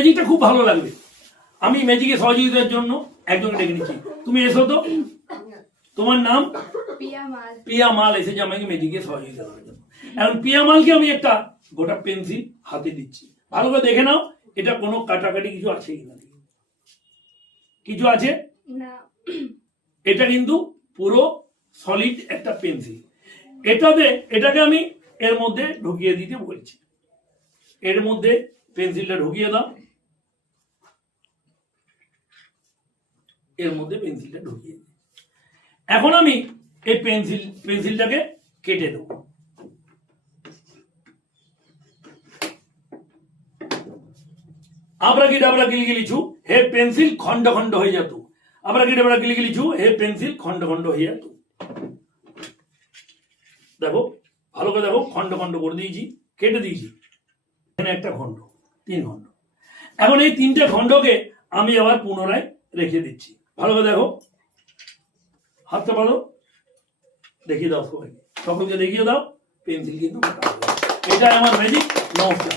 ম্যাজিকটা খুব ভালো লাগবে। আমি ম্যাজিকে সহযোগিতার জন্য একজন ডেকে নিচ্ছি, তুমি এসো তো। তোমার নাম? পিয়া মাল এসেছে আমাকে ম্যাজিকে সহযোগিতা করার জন্য। এখন পিয়া মালকে আমি একটা গোটা পেন্সিল হাতে দিচ্ছি, ভালো করে দেখে নাও এটা কোনো কাটাকাটি কিছু আছে কিনা। কিছু আছে না, এটা কিন্তু পুরো সলিড একটা পেন্সিল। এটাকে আমি এর মধ্যে ঢুকিয়ে দিতে বলছি। এর মধ্যে পেন্সিলটা ঢুকিয়ে দাও, এর মধ্যে পেন্সিলটা ঢুকিয়ে দিই। এখন আমি এই পেন্সিলটাকে কেটে দেব। আবরাগিডাবরা গিলগিলিছু হে পেন্সিল খন্ড খন্ড হয়ে যেত। আবরাগিডাবরা গিলগিলিছু হে পেন্সিল খন্ড খন্ড হয়ে যেত। দেখো ভালো করে দেখো, খন্ড খন্ড করে দিয়েছি, কেটে দিয়েছি। এখানে একটা খন্ড, 3 খন্ড। এখন এই 3টে খন্ডকে আমি আবার পুনরায় রেখে দিচ্ছি। ভালো করে দেখো, হাতটা পারো, দেখিয়ে দাও সবাইকে, সকলকে দেখিয়ে দাও। পেন্সিল কিন্তু এটা আমার ম্যাজিক। নমস্কার।